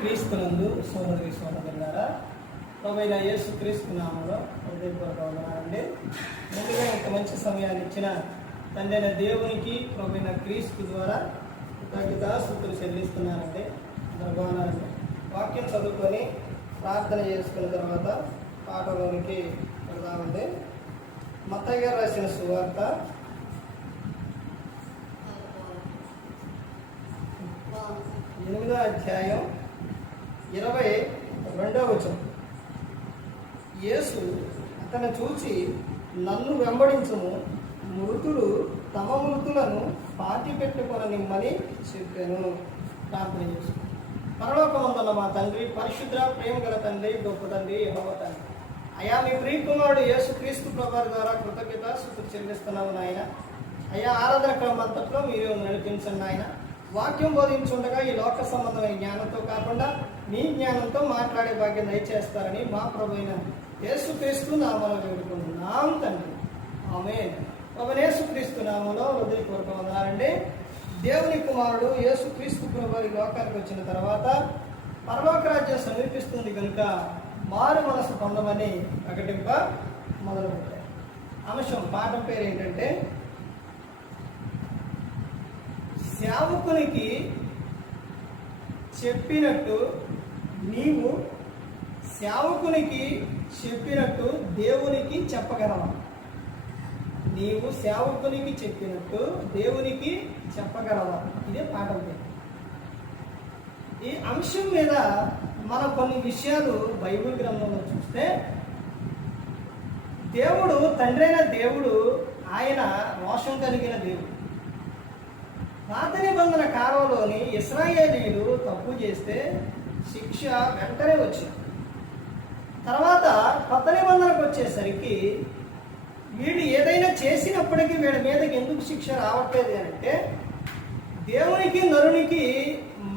క్రీస్తునందు సోదరి సోదరులారా, ప్రభువైన యేసు క్రీస్తు నామములో హృదయపూర్వక వందనాలండి. ముందుగా ఇంత మంచి సమయాన్ని ఇచ్చిన తండ్రైన దేవునికి ప్రభువైన క్రీస్తు ద్వారా కృతజ్ఞతాస్తుతులు చెల్లిస్తున్నానండి. భగవానండి వాక్యం చదువుకొని ప్రార్థన చేసుకున్న తర్వాత పాటలోనికి వెళ్దామండి. మత్తయి గారు రాసిన సువార్త 8వ అధ్యాయం 22వ వచనం. యేసు అతను చూచి, నన్ను వెంబడించుము, మృతులు తమ మృతులను పాతి పెట్టుకొననిమ్మని చెప్పాను. ప్రార్థన చేసు. పరలోకమందున్న మా తండ్రి, పరిశుద్ధ ప్రేమ గల తండ్రి, గొప్ప తండ్రి, యెహోవా తండ్రి, అయ్యా మీ ప్రియకుమారుడు యేసు క్రీస్తు ప్రభువు ద్వారా కృతజ్ఞతాస్తుతులు చెల్లిస్తున్నాము నాయన. అయ్యా ఆరాధన క్రమం అంతట్లో మీరు నడిపించండి నాయన. వాక్యం బోధించుండగా ఈ లోక సంబంధమైన జ్ఞానంతో కాకుండా మీ జ్ఞానంతో మాట్లాడే భాగ్యం దయచేస్తారని మా ప్రభువైన యేసు క్రీస్తు నామములో వేడుకుంటున్నాం తండ్రి, ఆమేన్. ప్రభువైన యేసు క్రీస్తు నామములో హృదయపూర్వక వందనాలండి. దేవుని కుమారుడు యేసు క్రీస్తు ప్రభువు ఈ లోకానికి వచ్చిన తర్వాత పరలోక రాజ్యం సమీపిస్తుంది కనుక మారు మనసు పొందమని ప్రకటింప మొదలుపెట్టారు. అంశం పాఠం పేరు ఏంటంటే, సేవకునికి చెప్పినట్టు నీవు సేవకునికి చెప్పినట్టు దేవునికి చెప్పగలవా? నీవు సేవకునికి చెప్పినట్టు దేవునికి చెప్పగలవా? ఇదే పాఠం పేరు. ఈ అంశం మీద మనం కొన్ని విషయాలు బైబిల్ గ్రంథంలో చూస్తే, దేవుడు తండ్రైన దేవుడు ఆయన రోషం కలిగిన దేవుడు. పాత నిబంధన కాలంలోని ఇశ్రాయేలీయులు తప్పు చేస్తే శిక్ష వెంటనే వచ్చింది. తర్వాత కొత్త నిబంధనకు వచ్చేసరికి వీడు ఏదైనా చేసినప్పటికీ వీడి మీదకి ఎందుకు శిక్ష రావట్లేదు అని అంటే, దేవునికి నరునికి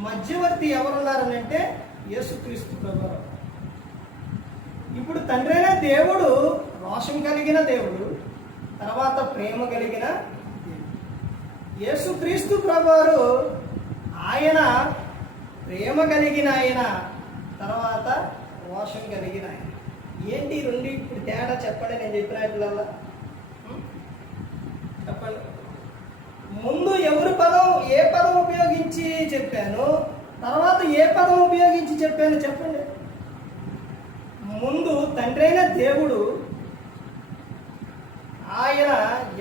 మధ్యవర్తి ఎవరున్నారని అంటే యేసుక్రీస్తు ప్రభువు. ఇప్పుడు తండ్రైన దేవుడు రోషం కలిగిన దేవుడు, తర్వాత ప్రేమ కలిగిన యేసుక్రీస్తు ప్రభువారు ఆయన ప్రేమ కలిగిన ఆయన, తర్వాత రోషం కలిగిన ఆయన. ఏంటి రెండు ఇప్పుడు తేడా చెప్పండి. నేను చెప్పినట్లల్లా చెప్పండి. ముందు ఎవరి పదం ఏ పదం ఉపయోగించి చెప్పాను, తర్వాత ఏ పదం ఉపయోగించి చెప్పాను చెప్పండి. ముందు తండ్రైన దేవుడు ఆయన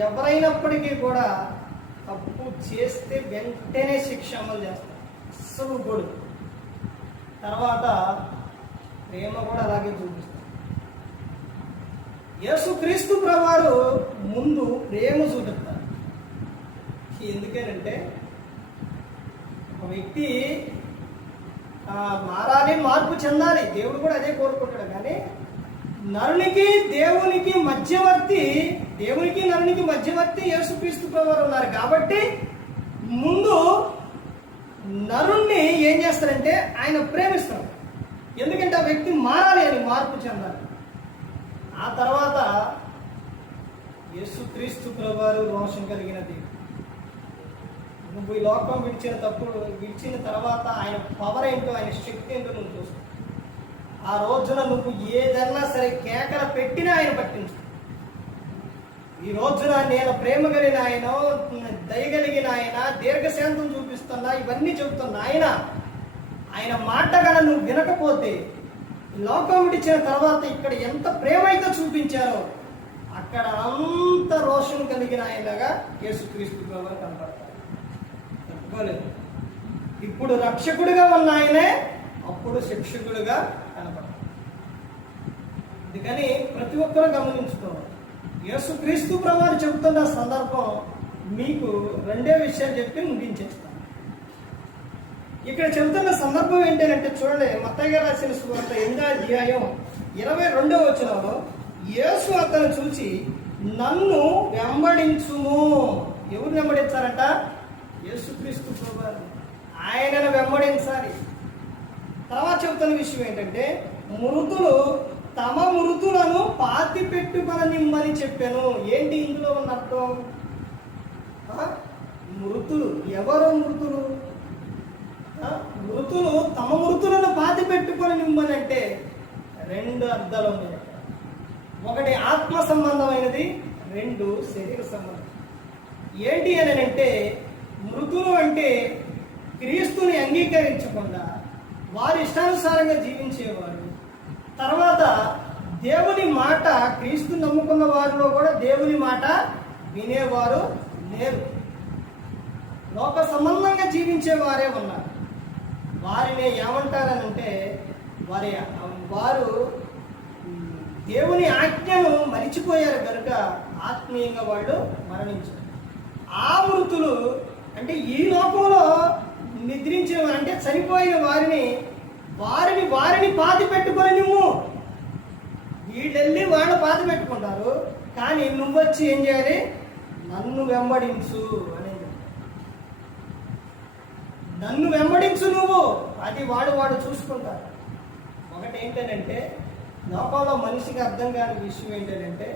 ఎవరైనప్పటికీ కూడా తప్పు చేస్తే వెంటనే శిక్ష అమలు చేస్తారు, అస్సలు కూడా. తర్వాత ప్రేమ కూడా అలాగే చూపిస్తారు. యేసుక్రీస్తు ప్రభువారు ముందు ప్రేమ చూపిస్తారు. ఎందుకేనంటే ఒక వ్యక్తి మారాలి, మార్పు చెందాలి, దేవుడు కూడా అదే కోరుకుంటాడు. కానీ నరునికి దేవునికి మధ్యవర్తి, దేవునికి నరునికి మధ్యవర్తి యేసుక్రీస్తు ప్రభువారు ఉన్నారు. కాబట్టి ముందు నరుణ్ణి ఏం చేస్తారంటే ఆయన ప్రేమిస్తారు. ఎందుకంటే ఆ వ్యక్తి మారాలి అని, మార్పు చెందాలి. ఆ తర్వాత యేసుక్రీస్తు ప్రభువారు రోషం కలిగిన దేవుడు. నువ్వు ఈ లోకం విడిచిన తర్వాత ఆయన పవర్ ఏంటో, ఆయన శక్తి ఏంటో నువ్వు చూస్తావు. ఆ రోజున నువ్వు ఏదన్నా సరే కేకలు పెట్టినా ఆయన పట్టించు. ఈ రోజున నేను ప్రేమ కలిగిన ఆయన, దయగలిగిన ఆయన, దీర్ఘశాంతం చూపిస్తున్నా, ఇవన్నీ చెబుతున్నా ఆయన మాట గల నువ్వు వినకపోతే, లోకం విడిచిన తర్వాత ఇక్కడ ఎంత ప్రేమ అయితే చూపించారో అక్కడ అంత రోషం కలిగిన ఆయనగా యేసుక్రీస్తు ప్రభువు కనపడతారు. తప్పుకోలేదు. ఇప్పుడు రక్షకుడిగా ఉన్న ఆయనే అప్పుడు శిక్షకుడిగా కనపడతారు. అందుకని ప్రతి ఒక్కరూ గమనించుకోవాలి. యేసుక్రీస్తు ప్రభువు చెబుతున్న సందర్భం మీకు రెండే విషయాలు చెప్పి ముగించేస్తాను. ఇక్కడ చెబుతున్న సందర్భం ఏంటంటే చూడండి, మత్తయి గారు రాసిన సువార్త 8వ అధ్యాయం 22వ వచనంలో, యేసు అతను చూచి, నన్ను వెంబడించుము. ఎవరు వెంబడించారంట? యేసుక్రీస్తు ప్రభువు. ఆయనను వెంబడించాలి. తర్వాత చెబుతున్న విషయం ఏంటంటే, మృతులు తమ మృతులను పాతి పెట్టుకొననిమ్మని చెప్పాను. ఏంటి ఇందులో ఉన్న అర్థం? మృతులు ఎవరు? మృతులు మృతులు తమ మృతులను రెండు అర్థాలు ఉన్నాయి. ఒకటి ఆత్మ సంబంధమైనది, రెండు శరీర సంబంధం. ఏంటి అని అంటే మృతులు అంటే క్రీస్తుని అంగీకరించకుండా వారి ఇష్టానుసారంగా జీవించేవారు. తర్వాత దేవుని మాట, క్రీస్తు నమ్ముకున్న వారిలో కూడా దేవుని మాట వినేవారు లేరు. లోక సంబంధంగా జీవించే వారే ఉన్నారు. వారిని ఏమంటారనంటే వారు దేవుని ఆజ్ఞను మరిచిపోయారు కనుక ఆత్మీయంగా వాళ్ళు మరణించారు. ఆ మృతులు అంటే ఈ లోకంలో నిద్రించిన అంటే చనిపోయిన వారిని పాతి పెట్టుకొని నువ్వు వీళ్ళెళ్ళి వాళ్ళు పాతి పెట్టుకుంటారు. కానీ నువ్వొచ్చి ఏం చేయాలి? నన్ను వెంబడించు అనేది. నన్ను వెంబడించు నువ్వు, అది వాడు చూసుకుంటారు. ఒకటి ఏంటంటే లోకంలో మనిషికి అర్థం కాని విషయం ఏంటంటే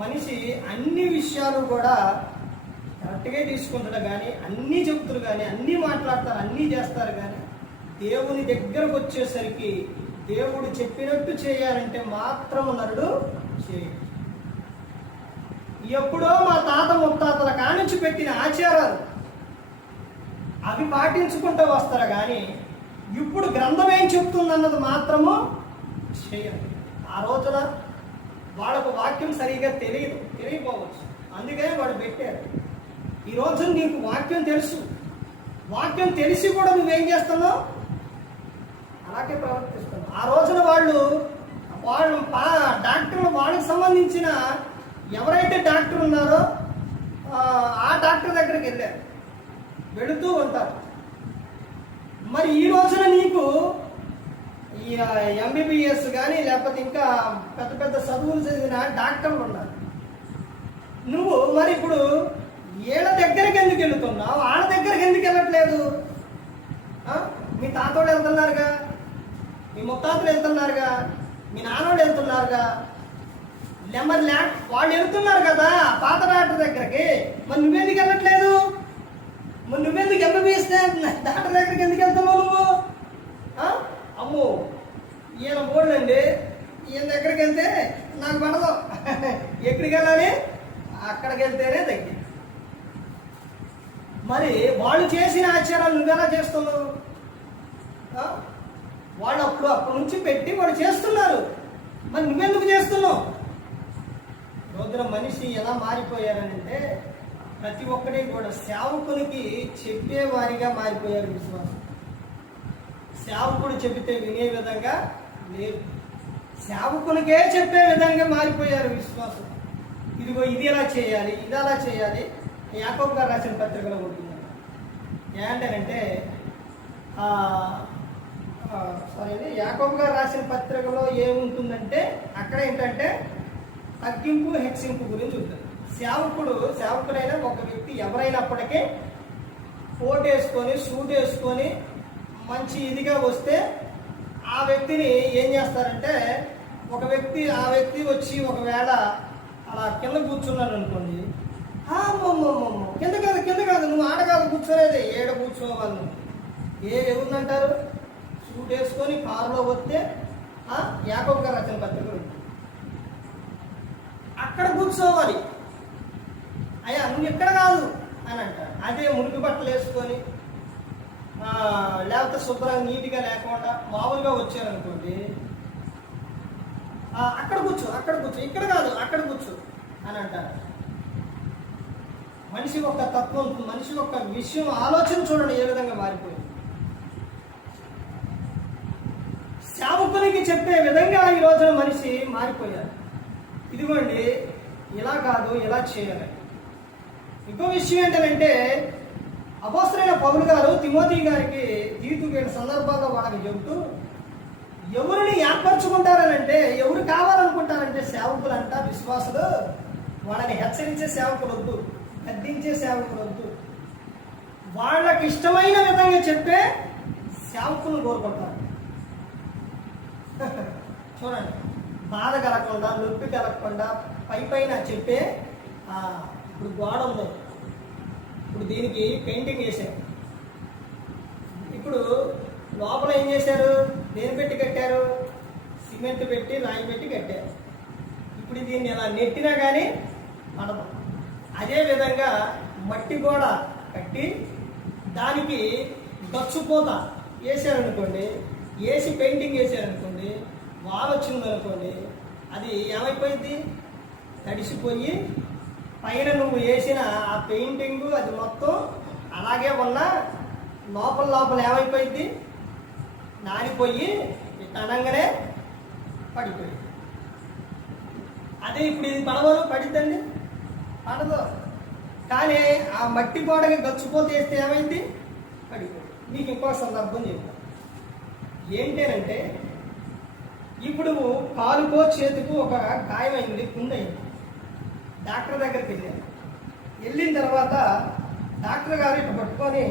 మనిషి అన్ని విషయాలు కూడా కరెక్ట్గా తీసుకుంటాడు, కానీ అన్నీ చెబుతారు, కానీ అన్నీ మాట్లాడతారు, అన్నీ చేస్తారు. కానీ దేవుని దగ్గరకు వచ్చేసరికి దేవుడు చెప్పినట్టు చేయాలంటే మాత్రం నరుడు చేయడు. ఎప్పుడో మా తాత ముత్తాతల కానుంచి పెట్టిన ఆచారాలు అవి పాటించుకుంటూ వస్తారు, కానీ ఇప్పుడు గ్రంథం ఏం చెప్తుందన్నది మాత్రము చేయరు. ఆ రోజున వాళ్ళకు వాక్యం సరిగా తెలియకపోవచ్చు, అందుకని వాడు పెట్టారు. ఈ రోజు నీకు వాక్యం తెలుసు, వాక్యం తెలిసి కూడా నువ్వేం చేస్తున్నావు? అలాగే ప్రవర్తిస్తున్నావు. ఆ రోజున వాళ్ళు డాక్టర్లు వాళ్ళకి సంబంధించిన ఎవరైతే డాక్టర్ ఉన్నారో ఆ డాక్టర్ దగ్గరికి వెళుతూ ఉంటారు. మరి ఈ రోజున నీకు ఈ ఎంబీబీఎస్ కానీ లేకపోతే ఇంకా పెద్ద పెద్ద చదువులు చదివిన డాక్టర్లు ఉన్నారు. నువ్వు మరి ఇప్పుడు వీళ్ళ దగ్గరికి ఎందుకు వెళుతున్నావు? వాళ్ళ దగ్గరికి ఎందుకు వెళ్ళట్లేదు? మీ తాతోడు వెళ్తున్నారుగా, మీ ముత్తాతలు వెళ్తున్నారుగా, మీ నాన్నోడు వెళ్తున్నారుగా, మరి వాళ్ళు వెళ్తున్నారు కదా పాత డాక్టర్ దగ్గరికి. మరి నువ్వెందుకు వెళ్ళట్లేదు? మరి నువ్వెందుకు ఎంబీబీఎస్ డాక్టర్ దగ్గరికి ఎందుకు వెళ్తున్నావు నువ్వు? అమ్మో ఈయన బోర్డులండి, ఈయన దగ్గరికి వెళ్తే నాకు పడదు, ఎక్కడికి వెళ్ళాలి? అక్కడికి వెళ్తేనే తగ్గి. మరి వాళ్ళు చేసిన ఆచారాలు నువ్వెలా చేస్తున్నావు? వాళ్ళు అప్పటి నుంచి పెట్టి వాళ్ళు చేస్తున్నారు, మరి నువ్వెందుకు చేస్తున్నావు? రోజున మనిషి ఎలా మారిపోయారనంటే ప్రతి ఒక్కటి కూడా సేవకునికి చెప్పేవారిగా మారిపోయారు. విశ్వాసం సేవకుడు చెబితే వినే విధంగా లేదు, సేవకునికే చెప్పే విధంగా మారిపోయారు విశ్వాసం. ఇదిగో ఇది ఎలా చేయాలి, ఇది అలా చేయాలి. యాకోబు గారు రాసిన పత్రికలో ఉంటుంది ఏంటంటే యాకోబు గారు రాసిన పత్రికలో ఏముంటుందంటే అక్కడ ఏంటంటే తగ్గింపు హెచ్చింపు గురించి ఉంటుంది. సేవకుడైనా ఒక వ్యక్తి ఎవరైనప్పటికీ కోట్ వేసుకొని సూట్ వేసుకొని మంచి ఇదిగా వస్తే ఆ వ్యక్తిని ఏం చేస్తారంటే ఆ వ్యక్తి వచ్చి ఒకవేళ అలా కింద కూర్చున్నాను అనుకోండి, కింద కాదు నువ్వు ఆడ కాదు కూర్చోలేదే, ఏడ కూర్చోవాలి. ఎవరినంటారు? సూట్ వేసుకొని కారులో వస్తే యాకోబు గారు రాసిన పత్రిక అక్కడ కూర్చోవాలి. అయ్యా నువ్వు ఎక్కడ కాదు అని అంటారు. అదే మురికి బట్టలు వేసుకొని లేకపోతే శుభ్రంగా నీట్గా లేకుండా మామూలుగా వచ్చారనుకోండి, అక్కడ కూర్చో ఇక్కడ కాదు అక్కడ కూర్చో అని అంటారు. మనిషి యొక్క తత్వం, మనిషి యొక్క విషయం, ఆలోచన చూడండి ఏ విధంగా మారిపోయింది. సేవకునికి చెప్పే విధంగా ఈ రోజున మనిషి మారిపోయారు. ఇదిగోండి ఇలా కాదు ఇలా చేయాలి. ఇంకో విషయం ఏంటంటే అపోస్తలుడైన పౌలు గారు తిమోతి గారికి తీతుకి సందర్భాల్లో వాళ్ళకి చెబుతూ ఎవరిని ఏర్పరచుకుంటారనంటే ఎవరు కావాలనుకుంటారంటే సేవకులంట, విశ్వాసులు. వాళ్ళని హెచ్చరించే సేవకులు వద్దు, గద్దించే సేవకులు వద్దు, వాళ్ళకి ఇష్టమైన విధంగా చెప్పే సేవకులను కోరుకుంటారు. చూడండి, బాధ కలగకుండా, నొప్పి కలగకుండా పైన చెప్పే ఇప్పుడు గోడ ఉంది, ఇప్పుడు దీనికి పెయింటింగ్ వేశారు, ఇప్పుడు లోపల ఏం చేశారు? దేని పెట్టి కట్టారు? సిమెంట్ పెట్టి రాయి పెట్టి కట్టారు. ఇప్పుడు దీన్ని ఇలా నెట్టినా కానీ పడదు. అదేవిధంగా మట్టి గోడ కట్టి దానికి గచ్చుపోత వేసారనుకోండి, వేసి పెయింటింగ్ వేసారనుకోండి, వాల్ వచ్చిందనుకోండి, అది ఏమైపోయింది? తడిసిపోయి పైన నువ్వు వేసిన ఆ పెయింటింగ్ అది మొత్తం అలాగే ఉన్న లోపల ఏమైపోయింది? నానిపోయి అనగానే పడిపోయింది. అదే ఇప్పుడు ఇది పడవలు పడిద్దండి, పడదు. కానీ ఆ మట్టి గోడకి గచ్చిపోతే వేస్తే ఏమైంది? పడిపోయింది. మీకు ఇంకో సందర్భం చెప్తాను. ఏంటంటే ఇప్పుడు కాలుకో చేతికి ఒక గాయమైంది, కుందయింది. డాక్టర్ దగ్గరికి వెళ్ళాను. వెళ్ళిన తర్వాత డాక్టర్ గారు ఇటు పట్టుకొని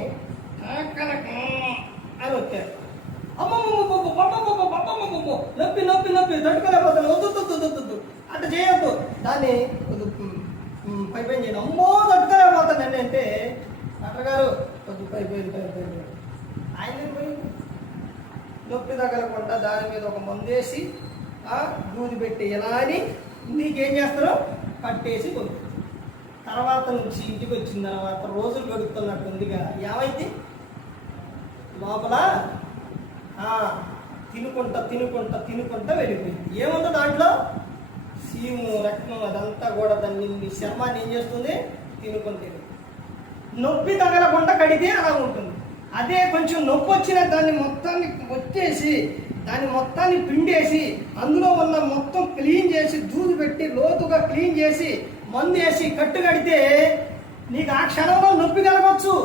అని వచ్చారు. నొప్పి నొప్పి నొప్పి తట్టుకోలేకపోతాను, వద్దు అట్లా చేయొద్దు, దాన్ని పైపోయింది చేయండి. అమ్మో తట్టుకోలేకపోతానండి అంటే డాక్టర్ గారు కొద్ది పైపోయింది. ఆయన పోయింది. నొప్పి తగలకుండా దాని మీద ఒక మందేసి దూది పెట్టి ఎలా అని నీకేం చేస్తారో కట్టేసి కొద్ది తర్వాత నుంచి ఇంటికి వచ్చిన తర్వాత రోజులు గడుపుతున్నట్టుందిగా ఏమైంది? లోపల తినుకుంటా వెళ్ళిపోయింది. ఏముందో దాంట్లో? సీము, రక్తం, అదంతా కూడా దాన్ని శర్మాన్ని ఏం చేస్తుంది? తినుకుంటే నొప్పి తగలకుండా కడితే అలా ఉంటుంది. అదే కొంచెం నొప్పి వచ్చిన దాన్ని మొత్తాన్ని వచ్చేసి దాన్ని మొత్తాన్ని పిండేసి అందులో ఉన్న మొత్తం క్లీన్ చేసి దూది పెట్టి లోతుగా క్లీన్ చేసి మందు వేసి కట్టు కడితే నీకు ఆ క్షణంలో నొప్పి కలగవచ్చు.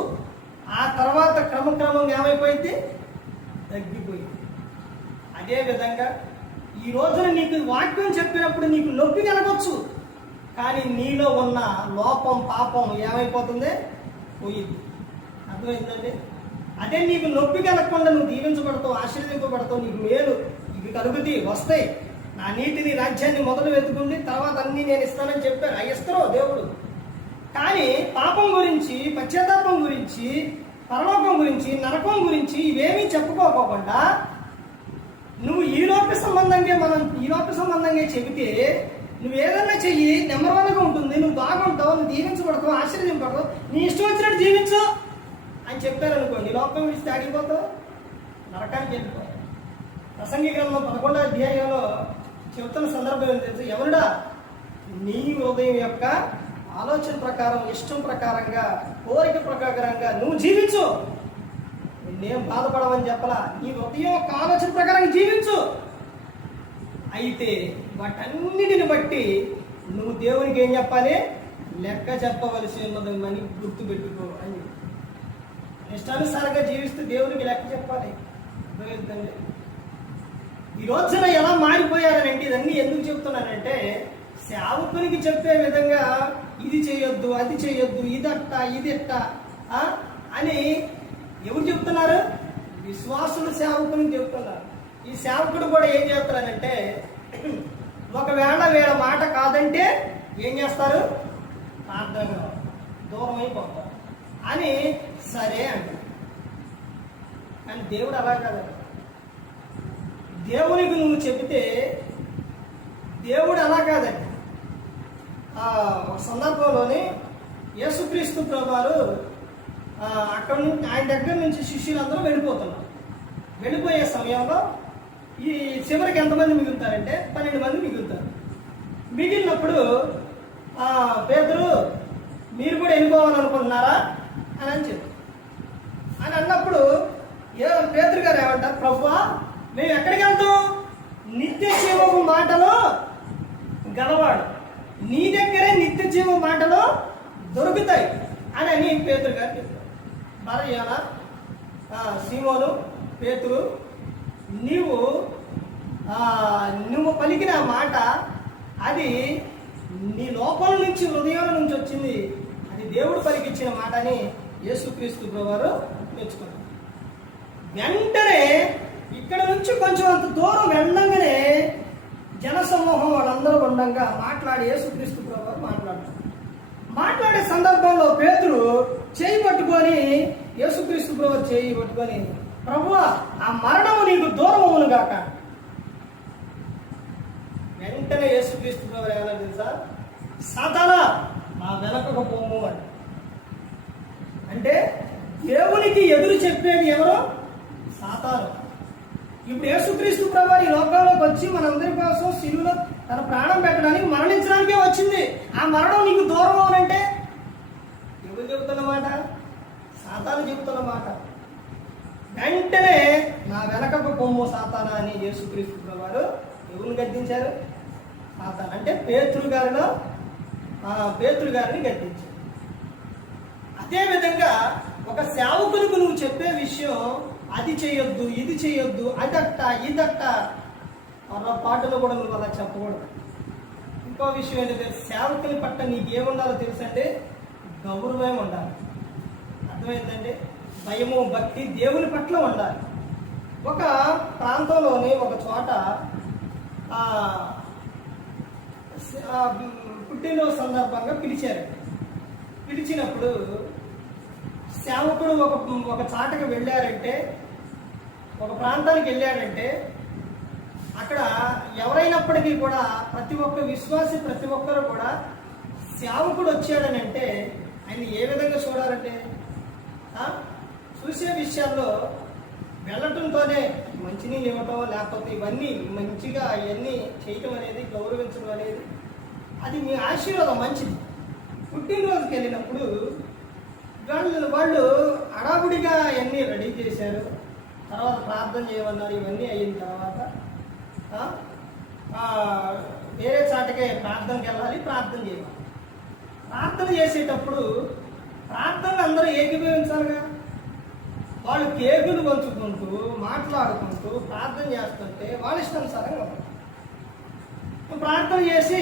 ఆ తర్వాత క్రమక్రమంగా ఏమైపోయింది? తగ్గిపోయింది. అదేవిధంగా ఈ రోజున నీకు వాక్యం చెప్పినప్పుడు నీకు నొప్పి కలగవచ్చు, కానీ నీలో ఉన్న లోపం పాపం ఏమైపోతుంది? పోయింది. అర్థమైందండి? అదే నీకు నొప్పి కలగకుండా నువ్వు దీవించబడతావు, ఆశీర్వదింపబడతావు, నీకు మేలు ఇవి కలుగుతాయి, వస్తాయి. నా నీతిని రాజ్యాన్ని మొదలు వెతుకుంది, తర్వాత అన్నీ నేను ఇస్తానని చెప్పారు. అవి ఇస్తారో దేవుడు. కానీ పాపం గురించి, పశ్చాత్తాపం గురించి, పరలోకం గురించి, నరకం గురించి ఇవేమీ చెప్పుకోకుండా నువ్వు ఈ లోక సంబంధంగా చెబితే నువ్వు ఏదన్నా చెయ్యి, నెంబర్ 1గా ఉంటుంది, నువ్వు బాగుంటావు, నువ్వు దీవించబడతావు, ఆశీర్వదింపడతావు, నీ ఇష్టం వచ్చినట్టు జీవించు అని చెప్పారనుకోండి, లోకం విడిచి తాగిపోతావు, నరకానికి వెళ్ళిపోతావు. ప్రసంగి గ్రంథం 11వ అధ్యాయంలో చెబుతున్న సందర్భం ఏం తెలుసు? ఎవరుడా నీ హృదయం యొక్క ఆలోచన ప్రకారం, ఇష్టం ప్రకారంగా, కోరిక ప్రకారంగా నువ్వు జీవించు. నేను బాధపడవని చెప్పలా, నీ హృదయం యొక్క ఆలోచన ప్రకారంగా జీవించు. అయితే వాటన్నిటిని బట్టి నువ్వు దేవునికి ఏం చెప్పాలి? లెక్క చెప్పవలసి ఉన్నదని గుర్తు పెట్టుకో అని. ఇష్టానుసారంగా జీవిస్తూ దేవునికి లెక్క చెప్పాలి. అర్థమవుతుందండి? ఈ రోజున ఎలా మారిపోయారనంటే ఇదన్నీ ఎందుకు చెప్తున్నానంటే సేవకునికి చెప్పే విధంగా ఇది చేయొద్దు, అది చేయొద్దు, ఇదట్ట ఇదిట్ట అని ఎవరు చెప్తున్నారు? విశ్వాసులు సేవకునికి చెప్తున్నారు. ఈ సేవకుడు కూడా ఏం చేస్తారనంటే ఒకవేళ వీళ్ళ మాట కాదంటే ఏం చేస్తారు? ప్రార్థనగా దూరం అయిపోతారు అని సరే అంటారు. కానీ దేవుడు అలా కాదు. దేవునికి నువ్వు చెబితే దేవుడు అలా కాదండి. ఒక సందర్భంలోని యేసుక్రీస్తు ప్రభువారు అక్కడ నుంచి ఆయన దగ్గర నుంచి శిష్యులందరూ వెళ్ళిపోతున్నారు. వెళ్ళిపోయే సమయంలో ఈ చివరికి ఎంతమంది మిగులుతారంటే 12 మంది మిగులుతారు. మిగిలినప్పుడు పేతురు మీరు కూడా వెళ్ళిపోవాలనుకుంటున్నారా అని చెప్పి అని అన్నప్పుడు పేతురు గారు ఏమంటారు? ప్రభువా, మేము ఎక్కడికి వెళ్తాం? నిత్య జీవము మాటలు గలవాడు, నీ దగ్గరే నిత్య జీవ మాటలు దొరుకుతాయి అని పేతురు గారు చెప్తారు. మరియానా, సీమోను, పేతురు, నువ్వు పలికిన మాట అది నీ లోపల నుంచి, హృదయం నుంచి వచ్చింది, అది దేవుడు పలికిచ్చిన మాట అని యేసుక్రీస్తు ప్రభువారు మెచ్చుకున్నారు. వెంటనే ఇక్కడ నుంచి కొంచెం అంత దూరం వెళ్ళంగానే జనసమూహం వాళ్ళందరూ ఉండగా యేసుక్రీస్తు ప్రభువారు మాట్లాడే సందర్భంలో పేతురు చేయి పట్టుకొని, యేసుక్రీస్తు ప్రభువారు చేయి పట్టుకొని, ప్రభువా, ఆ మరణము నీకు దూరం అవును గాక వెంటనే యేసుక్రీస్తు ప్రభువు ఏమన్నా తెలుసా? సాతానా నా వెనకకు పోము అని. అంటే దేవునికి ఎదురు చెప్పేది ఎవరో? సాతాను. ఇప్పుడు యేసుక్రీస్తు ప్రభువు ఈ లోకంలోకి వచ్చి మనందరి కోసం శిలువలో తన ప్రాణం పెట్టడానికి, మరణించడానికే వచ్చింది. ఆ మరణం నీకు దూరం అవునంటే ఎవరు చెబుతున్నమాట? సాతాను చెబుతున్నమాట. వెంటనే నా వెనకకు పొమ్ము సాతానా అని యేసుక్రీస్తు ప్రభువు ఎవరిని గద్దించారు? సాతాను. అంటే పేతురు గారిని గద్దించారు. అదేవిధంగా ఒక సేవకులకు నువ్వు చెప్పే విషయం అది చేయొద్దు, ఇది చేయొద్దు, అదట్ట ఇదట్ట పాటలో కూడా నువ్వు అలా చెప్పకూడదు. ఇంకో విషయం ఏంటంటే సేవకుని పట్ల నీకేముండాలో తెలుసంటే గౌరవం ఉండాలి. అర్థమైందండి? భయము, భక్తి దేవుని పట్ల ఉండాలి. ఒక ప్రాంతంలోని ఒక చోట పుట్టినరోజు సందర్భంగా పిలిచినప్పుడు సేవకుడు ఒక చాటకు వెళ్ళారంటే, ఒక ప్రాంతానికి వెళ్ళాడంటే అక్కడ ఎవరైనప్పటికీ కూడా ప్రతి ఒక్క విశ్వాసి, ప్రతి ఒక్కరు కూడా సేవకుడు వచ్చాడని అంటే ఆయన ఏ విధంగా చూడాలంటే చూసే విషయాల్లో వెళ్ళటంతోనే మంచినీళ్ళు ఇవ్వటం, లేకపోతే ఇవన్నీ మంచిగా అవన్నీ చేయటం అనేది, గౌరవించడం అనేది అది మీ ఆశీర్వాదం, మంచిది. పుట్టినరోజుకి వెళ్ళినప్పుడు వాళ్ళు హడావుడిగా అవన్నీ రెడీ చేశారు. తర్వాత ప్రార్థన చేయమన్నారు. ఇవన్నీ అయిన తర్వాత వేరే చాటకే ప్రార్థనకి వెళ్ళాలి, ప్రార్థన చేయాలి. ప్రార్థన చేసేటప్పుడు ప్రార్థనలు అందరూ ఏకీభవించాలిగా. వాళ్ళు కేకులు పంచుకుంటూ మాట్లాడుకుంటూ ప్రార్థన చేస్తుంటే వాళ్ళ ఇష్టానుసారంగా ప్రార్థన చేసి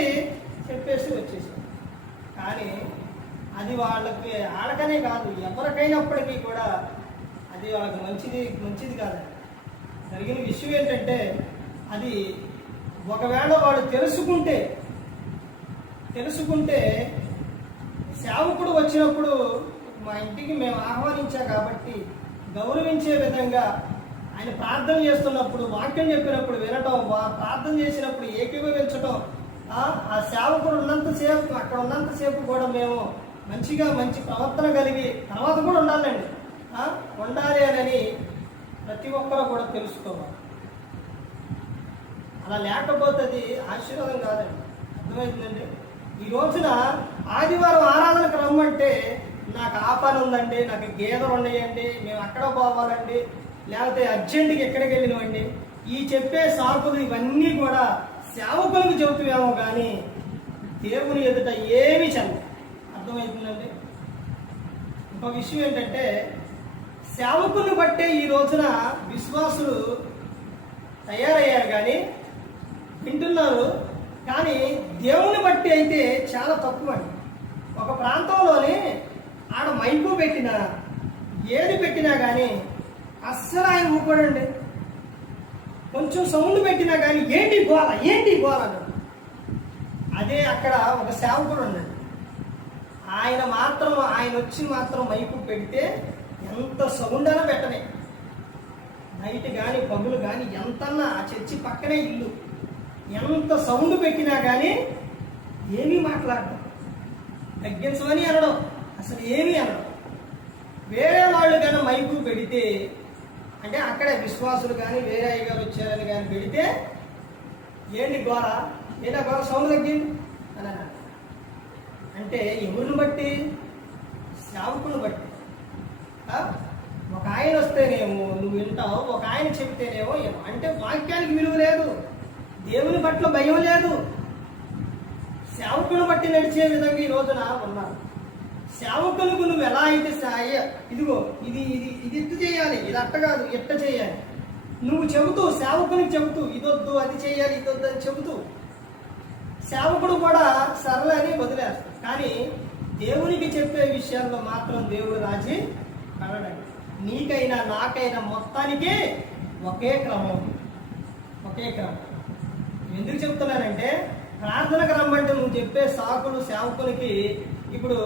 చెప్పేసి వచ్చేసారు. కానీ అది వాళ్ళకనే కాదు, ఎవరికైనప్పటికీ కూడా అది వాళ్ళకి మంచిది కాదు. జరిగిన విషయం ఏంటంటే అది ఒకవేళ వాడు తెలుసుకుంటే సేవకుడు వచ్చినప్పుడు మా ఇంటికి మేము ఆహ్వానించా కాబట్టి గౌరవించే విధంగా ఆయన ప్రార్థన చేస్తున్నప్పుడు, వాక్యం చెప్పినప్పుడు వినటం, ప్రార్థన చేసినప్పుడు ఏకీభవించటం, ఆ సేవకుడు అక్కడ ఉన్నంతసేపు కూడా మేము మంచి ప్రవర్తన కలిగి తర్వాత కూడా ఉండాలండి, ఉండాలి అని ప్రతి ఒక్కరూ కూడా తెలుసుకోవాలి. అలా లేకపోతే అది ఆశీర్వాదం కాదండి. అర్థమైందండి? ఈ రోజున ఆదివారం ఆరాధనకు రమ్మంటే నాకు ఆ పని ఉందండి, నాకు గేదెలు ఉన్నాయండి, మేము అక్కడ పోవాలండి, లేకపోతే అర్జెంటుకి ఎక్కడికి వెళ్ళినవండి, ఈ చెప్పే సాకులు ఇవన్నీ కూడా సేవకులకు చెబుతామేమో కానీ దేవుని ఎదుట ఏమీ చల్ల. అర్థమవుతుందండి? ఇంకో విషయం ఏంటంటే సేవకుని బట్టే ఈ రోజున విశ్వాసులు తయారయ్యారు, కానీ వింటున్నారు. కానీ దేవుని బట్టి అయితే చాలా తక్కువ అండి. ఒక ప్రాంతంలోనే ఆడ మైకు పెట్టినా ఏది పెట్టినా కానీ అస్సలు ఆయన ఊపడండి. కొంచెం సౌండ్ పెట్టినా కానీ ఏంటి గోల అన్నాడు. అదే అక్కడ ఒక సేవకుడు ఉన్నాడు. ఆయన వచ్చి మాత్రం మైకు పెడితే ఎంత సౌండ్ అయినా పెట్టనే, నైట్ కానీ పగులు కానీ ఎంతన్నా, ఆ చర్చి పక్కనే ఇల్లు, ఎంత సౌండ్ పెట్టినా కానీ ఏమీ మాట్లాడడం, తగ్గించమని అనడం, అసలు ఏమీ అనడం. వేరే వాళ్ళు కానీ మైకు పెడితే, అంటే అక్కడే విశ్వాసులు కానీ వేరే అయ్య గారు వచ్చారని కానీ పెడితే ఏంటి గోల, సౌండ్ తగ్గింది అని అన్నాడు. అంటే ఎవరిని బట్టి? సేవకుని బట్టి. ఒక ఆయన వస్తేనేమో నువ్వు వింటావు, ఒక ఆయన చెప్తేనేమో అంటే వాక్యానికి విలువ లేదు, దేవుని పట్ల భయం లేదు. సేవకుని బట్టి నడిచే విధంగా ఈ రోజున ఉన్నారు. సేవకులకు నువ్వు ఎలా అయితే ఇదిగో ఇది ఇట్టు చేయాలి, ఇది అట్ట కాదు, ఎట్ట చేయాలి నువ్వు చెబుతూ, సేవకునికి చెబుతూ ఇదొద్దు అది చేయాలి ఇదొద్దు అని చెబుతూ సేవకుడు కూడా సరళ అని వదిలేస్తాడు. కానీ దేవునికి చెప్పే విషయాల్లో మాత్రం దేవుడు రాజీ పడడండి. నీకైనా నాకైనా మొత్తానికి ఒకే క్రమం. ఎందుకు చెప్తున్నానంటే ప్రార్థనకు రమ్మంటే నువ్వు చెప్పే సాకులు సేవకునికి ఇప్పుడు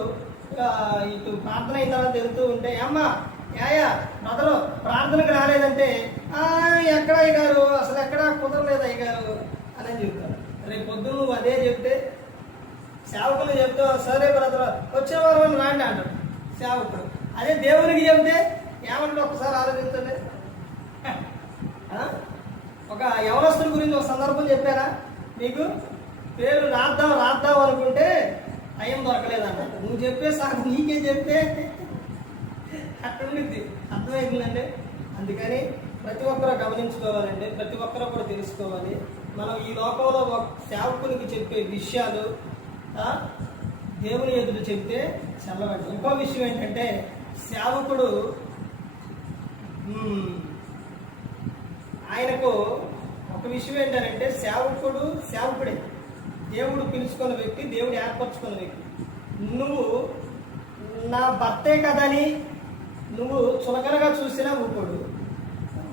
ఇటు ప్రార్థన అయిన తర్వాత వెళ్తూ ఉంటే అమ్మా మొదలు ప్రార్థనకు రాలేదంటే ఎక్కడ అయ్యగారు, అసలు ఎక్కడా కుదరలేదు అయ్యగారు అని చెప్తారు. రేపు పొద్దున్న నువ్వు అదే చెప్తే సేవకులు చెప్తే సరే బ్రదర్ వచ్చే వారం రాండి అంటాడు సేవకుడు. అదే దేవునికి చెప్తే ఏమంటే ఒకసారి ఆలోచించండి. ఒక యవనస్తుల గురించి ఒక సందర్భం చెప్పారా మీకు? పేరు రాద్దాం అనుకుంటే టైం దొరకలేదన్న. నువ్వు చెప్పే సాగు నీకే చెప్తే అట్టుండిద్ది. అర్థమవుతుందండి. అందుకని ప్రతి ఒక్కరూ గమనించుకోవాలండి. ప్రతి ఒక్కరూ కూడా తెలుసుకోవాలి. మనం ఈ లోకంలో ఒక సేవకునికి చెప్పే విషయాలు దేవుని ఎదురు చెప్తే చల్లబడి. ఇంకో విషయం ఏంటంటే సేవకుడు ఆయనకు ఒక విషయం ఏంటంటే సేవకుడే దేవుడు పిలుచుకున్న వ్యక్తి, దేవుడు ఏర్పరచుకున్న వ్యక్తి. నువ్వు నా భర్తే కదని నువ్వు చులకనగా చూసినా ఊరుకోడు.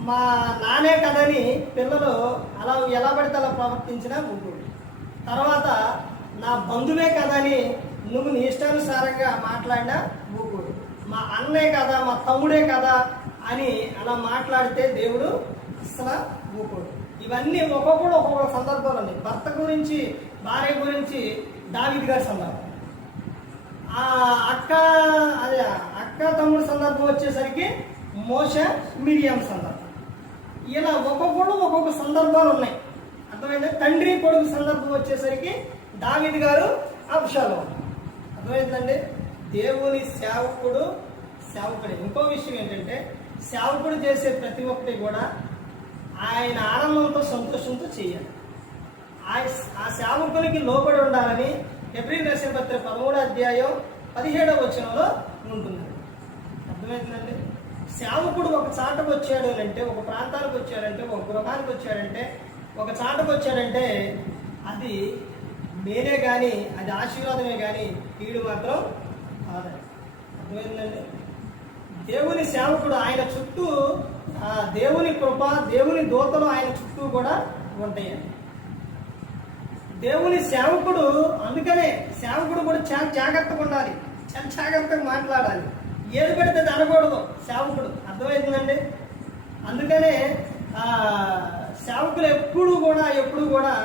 మా నానే కదని పిల్లలు అలా ఎలా పడితే అలా ప్రవర్తించినా ఊరుకోడు. తర్వాత నా బంధువే కదని నువ్వు నీ ఇష్టానుసారంగా మాట్లాడినా ఊరుకోడు. మా అన్నే కదా, మా తమ్ముడే కదా అని అలా మాట్లాడితే దేవుడు అసలు ఊరుకోడు. ఇవన్నీ ఒక్కొక్క సందర్భాలు ఉన్నాయి. భర్త గురించి, భార్య గురించి దావీదు గారి సందర్భం, అక్క తమ్ముడు సందర్భం వచ్చేసరికి మోషే మిరియాం సందర్భం. ఇలా ఒక్కొక్క సందర్భాలు ఉన్నాయి. అర్థమైందా? తండ్రి కొడుకు సందర్భం వచ్చేసరికి దావీదు గారు అబ్షాలోము. అర్థమైందండి. దేవుని సేవకుడే. ఇంకో విషయం ఏంటంటే సేవకుడు చేసే ప్రతి ఒక్కటి కూడా ఆయన ఆనందంతో సంతోషంతో చేయాలి. ఆ సేవకునికి లోబడి ఉండాలని హెబ్రీయులకు రాసిన పత్రిక 13వ అధ్యాయం 17వ వచనంలో ఉంటుంది. అర్థమవుతుందండి. సేవకుడు ఒక చాటకు వచ్చాడు అంటే, ఒక ప్రాంతానికి వచ్చాడంటే, ఒక గృహానికి వచ్చాడంటే, ఒక చాటకు వచ్చాడంటే అది మేలే కానీ, అది ఆశీర్వాదమే కానీ కీడు మాత్రం కాదండి. అర్థమైందండి. దేవుని సేవకుడు ఆయన చుట్టూ దేవుని కృప, దేవుని దూతలు ఆయన చుట్టూ కూడా ఉంటాయండి. దేవుని సేవకుడు, అందుకనే సేవకుడు కూడా చాలా జాగ్రత్తగా ఉండాలి, చాలా జాగ్రత్తగా మాట్లాడాలి. ఏది పెడితే అనకూడదు సేవకుడు. అర్థమవుతుందండి. అందుకనే సేవకులు ఎప్పుడు కూడా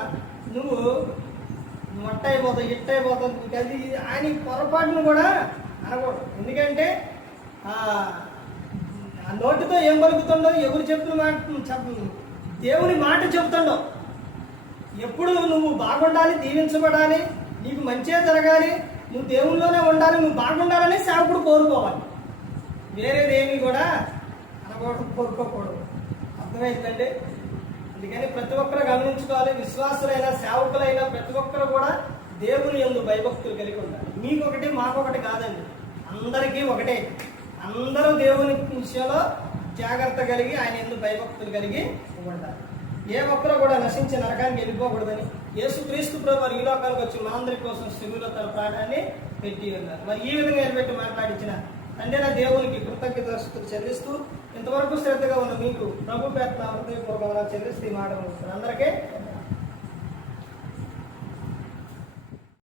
నువ్వు మొట్టయిపోతావు, ఇట్టయిపోతావు అది ఆయన పొరపాటును కూడా అనకూడదు. ఎందుకంటే ఆ నోటితో ఏం పలుకుతుండో, ఎవరు చెప్పిన మాట దేవుని మాట చెబుతుండో. ఎప్పుడు నువ్వు బాగుండాలి, దీవించబడాలి, నీకు మంచిగా జరగాలి, నువ్వు దేవుళ్ళలోనే ఉండాలి, నువ్వు బాగుండాలని సేవకుడు కోరుకోవాలి. వేరేదేమి కూడా అనకూడదు, కోరుకోకూడదు. అర్థమైందండి. అందుకని ప్రతి ఒక్కరు గమనించుకోవాలి. విశ్వాసులైన సేవకులైన ప్రతి ఒక్కరు కూడా దేవుని యందు భయభక్తులు కలిగి ఉండాలి. మీకొకటి మాకొకటి కాదండి, అందరికీ ఒకటే. అందరూ దేవుని విషయంలో జాగ్రత్త కలిగి ఆయన యందు భయభక్తులు కలిగి ఉండాలి. ఏ ఒక్కరూ కూడా నశించి నరకానికి వెళ్ళిపోకూడదని యేసుక్రీస్తు ప్రభువు ఈ లోకానికి వచ్చి మనందరి కోసం శిలువలో తన ప్రాణాన్ని పెట్టి ఉన్నారు. మరి ఈ విధంగా నిలబెట్టి మాట్లాడించిన తండ్రి దేవునికి కృతజ్ఞతలు చెల్లిస్తూ, ఇంతవరకు శ్రద్ధగా ఉన్న మీకు ప్రభు పేరున హృదయపూర్వకంగా చెల్లిస్తూ ఈ మాట అందరికీ